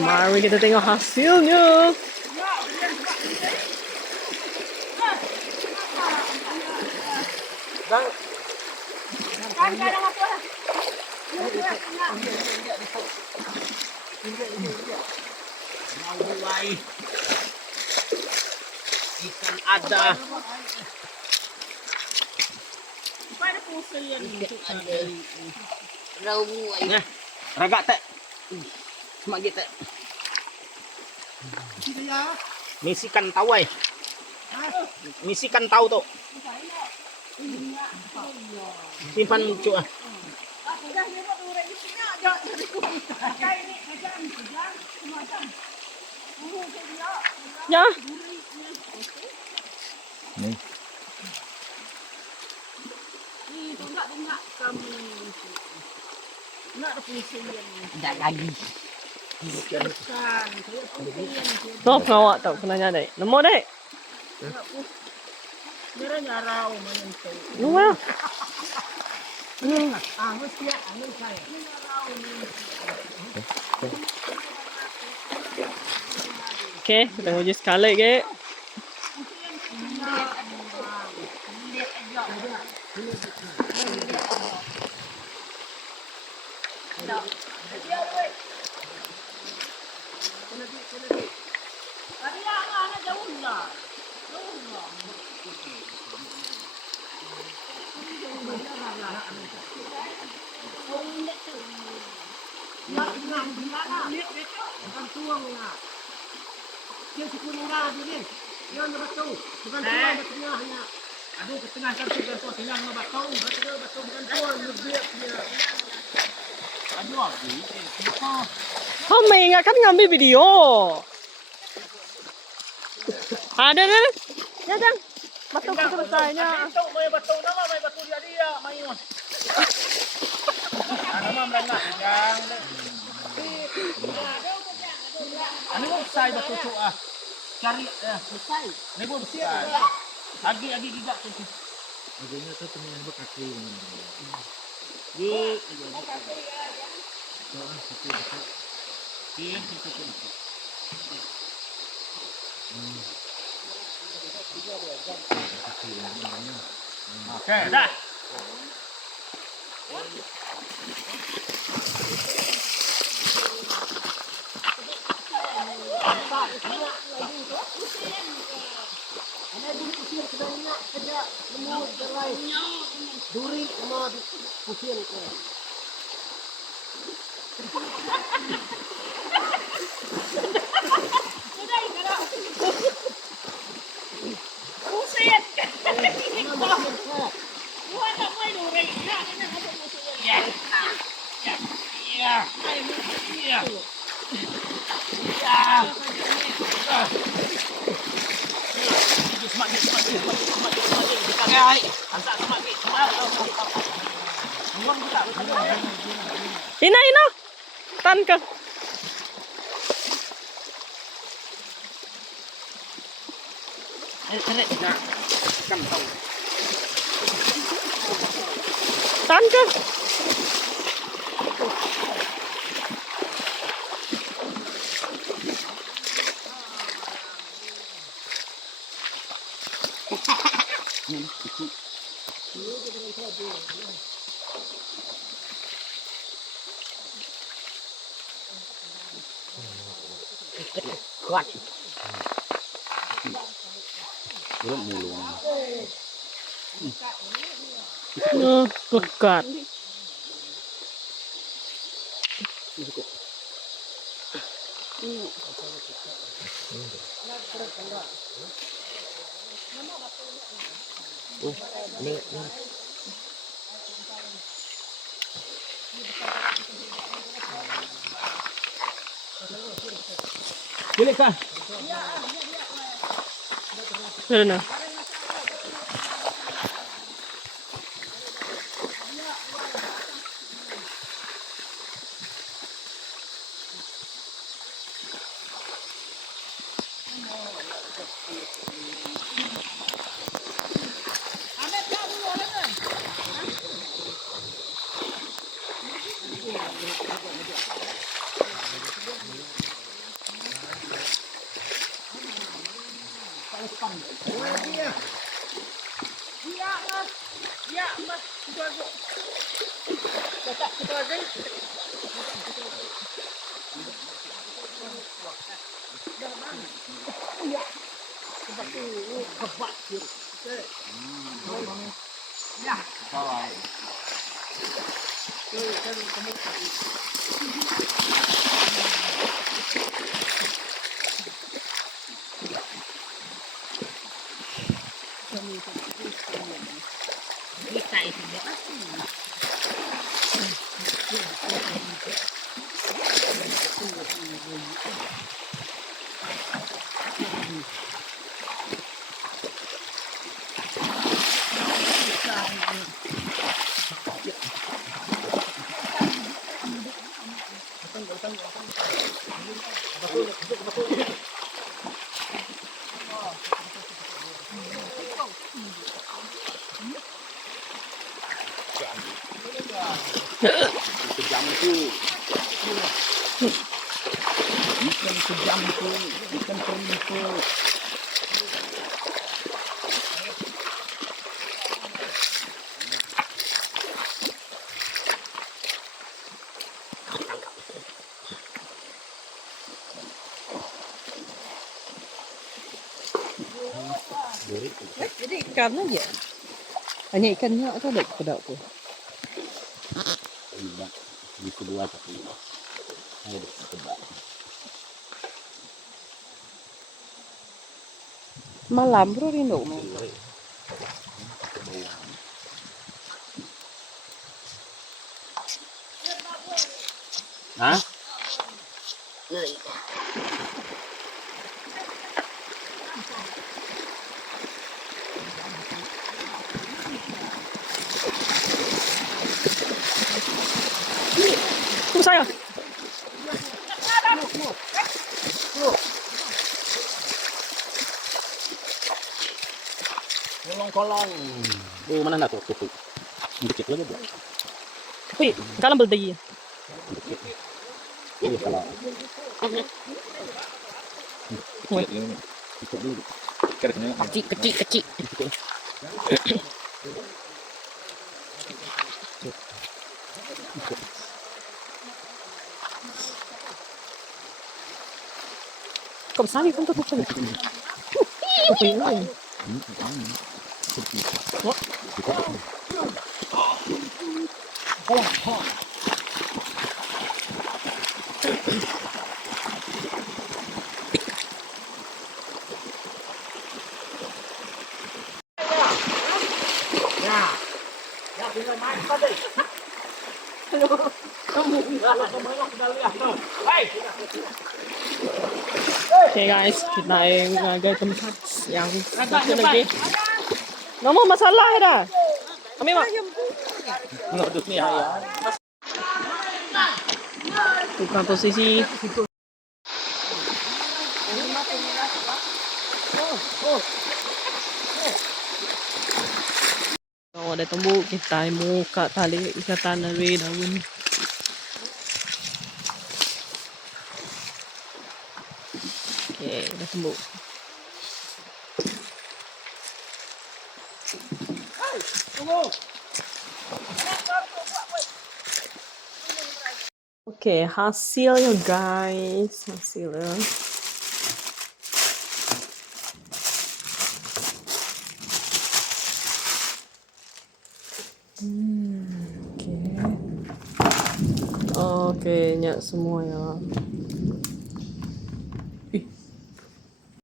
Mari kita tengok hasilnya. Ikan ada. Nah, ragak tak? Semak tak? Misikan tawai. Misikan tahu tu. Simpan cuk ah. Ya. Nih. Tidak lagi. Tuh ngawak tau kenanya dek. Nemu dek. Nemu ya. Oke, kita uji sekali ke. Aduh, ketengah kan sudah tu hilang dengan batu. Batu bukan tuan, lebih dia. Aduh, habis. Oh, mengingatkan ngambil video. Ada deh. Ya, Jang. Batu selesainya. Itu mai batu nama, mai batu dia, mai mas. Nama merengah yang. Ani mau sai batu tu ah. Cari selesai. Ni pun selesai. Agi gigak tu. Agaknya tu teman yang berkaki. Ye. Oke, dah. Duri sama pusing ke. Ina. Tan ke. Tan ke. Kuat. Belum mulung. Pekat. Oh, ini. Boleh kah? Mana? Ya, mas. Itu aja. Cetak itu aja. Kejam itu. Ikan kejam itu, ikan kering itu. Jadi ikan aja. Hanya ikannya atau ada pada aku? Tidak, di kedua tapi. Ayo coba. Malam bro rindu. Hah? Tunggu saya. Kolong-kolong. Mana nak tuh? Dikit lagi buat. Wih, kalam berdaya. Iya kalau. Wih, Ikut dulu. kecil, kecil, kecil. Kau besar pun tuh bukan. Apa ini? Ya, tinggal main tadi. Kamu sudah lihat tuh. Hei, Oke guys, kita yang ngagai tempat yang satu lagi. Nggak mau masalah ya dah. Kami mak. Ngedut nih ya. Bukan posisi. Kalau ada tembuk kita muka tali ikatan dari daun. Oke, udah tembuk. Oke, hasilnya guys, hasilnya. Oke, nyak semua ya.